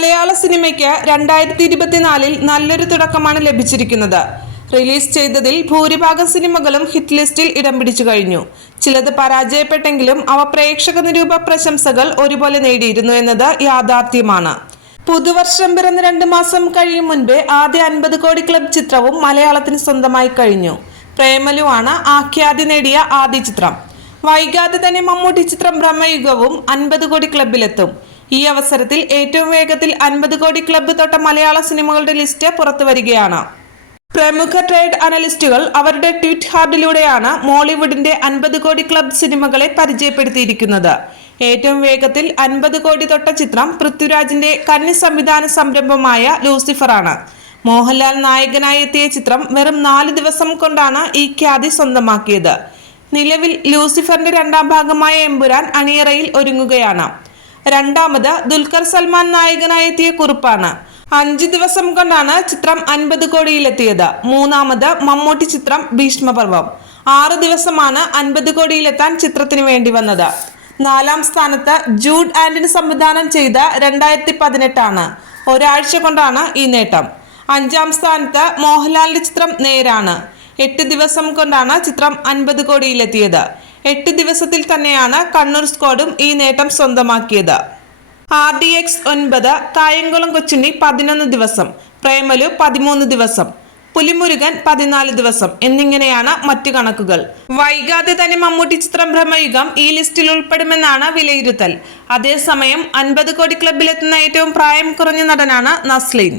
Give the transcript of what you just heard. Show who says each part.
Speaker 1: മലയാള സിനിമയ്ക്ക് രണ്ടായിരത്തി ഇരുപത്തിനാലിൽ നല്ലൊരു തുടക്കമാണ് ലഭിച്ചിരിക്കുന്നത്. റിലീസ് ചെയ്തതിൽ ഭൂരിഭാഗം സിനിമകളും ഹിറ്റ് ലിസ്റ്റിൽ ഇടം പിടിച്ചു കഴിഞ്ഞു. ചിലത് പരാജയപ്പെട്ടെങ്കിലും അവ പ്രേക്ഷക നിരൂപ പ്രശംസകൾ ഒരുപോലെ നേടിയിരുന്നു എന്നത് യാഥാർത്ഥ്യമാണ്. പുതുവർഷം പിറന്ന് രണ്ട് മാസം കഴിയും മുൻപേ ആദ്യ അൻപത് കോടി ക്ലബ് ചിത്രവും മലയാളത്തിന് സ്വന്തമായി കഴിഞ്ഞു. പ്രേമലുവാണ് ആഖ്യാതി നേടിയ ആദ്യ ചിത്രം. വൈകാതെ തന്നെ മമ്മൂട്ടി ചിത്രം ബ്രഹ്മയുഗവും അൻപത് കോടി ക്ലബിലെത്തും. ഈ അവസരത്തിൽ ഏറ്റവും വേഗത്തിൽ അൻപത് കോടി ക്ലബ്ബ് തൊട്ട മലയാള സിനിമകളുടെ ലിസ്റ്റ് പുറത്തു വരികയാണ് പ്രമുഖ ട്രേഡ് അനലിസ്റ്റുകൾ അവരുടെ ട്വീറ്റ് ഹാർഡിലൂടെയാണ് മോളിവുഡിന്റെ അൻപത് കോടി ക്ലബ് സിനിമകളെ പരിചയപ്പെടുത്തിയിരിക്കുന്നത്. ഏറ്റവും വേഗത്തിൽ അൻപത് കോടി തൊട്ട ചിത്രം പൃഥ്വിരാജിന്റെ കന്നി സംവിധാന സംരംഭമായ ലൂസിഫറാണ്. മോഹൻലാൽ നായകനായി എത്തിയ ചിത്രം വെറും നാല് ദിവസം കൊണ്ടാണ് ഈ ഖ്യാതി സ്വന്തമാക്കിയത്. നിലവിൽ ലൂസിഫറിന്റെ രണ്ടാം ഭാഗമായ എമ്പുരാൻ അണിയറയിൽ ഒരുങ്ങുകയാണ്. രണ്ടാമത് ദുൽഖർ സൽമാൻ നായകനായെത്തിയ കുറിപ്പാണ്. അഞ്ച് ദിവസം കൊണ്ടാണ് ചിത്രം അൻപത് കോടിയിലെത്തിയത്. മൂന്നാമത് മമ്മൂട്ടി ചിത്രം ഭീഷ്മപർവം. ആറ് ദിവസമാണ് അൻപത് കോടിയിലെത്താൻ ചിത്രത്തിന് വേണ്ടി വന്നത്. നാലാം സ്ഥാനത്ത് ജൂഡ് ആന്റണി സംവിധാനം ചെയ്ത രണ്ടായിരത്തി പതിനെട്ടാണ്. ഒരാഴ്ച കൊണ്ടാണ് ഈ നേട്ടം. അഞ്ചാം സ്ഥാനത്ത് മോഹൻലാലിന്റെ ചിത്രം നേരാണ്. എട്ട് ദിവസം കൊണ്ടാണ് ചിത്രം അൻപത് കോടിയിലെത്തിയത്. എട്ട് ദിവസത്തിൽ തന്നെയാണ് കണ്ണൂർ സ്ക്വാഡും ഈ നേട്ടം സ്വന്തമാക്കിയത്. ആർ ഡി എക്സ് ഒൻപത് കായംകുളം കൊച്ചുണ്ണി പതിനൊന്ന് ദിവസം പ്രേമലു പതിമൂന്ന് ദിവസം പുലിമുരുകൻ പതിനാല് ദിവസം എന്നിങ്ങനെയാണ് മറ്റു കണക്കുകൾ. വൈകാതെ തന്നെ മമ്മൂട്ടി ചിത്രം ഭ്രമയുഗം ഈ ലിസ്റ്റിൽ ഉൾപ്പെടുമെന്നാണ് വിലയിരുത്തൽ. അതേസമയം അൻപത് കോടി ക്ലബിലെത്തുന്ന ഏറ്റവും പ്രായം കുറഞ്ഞ നടനാണ് നസ്ലീൻ.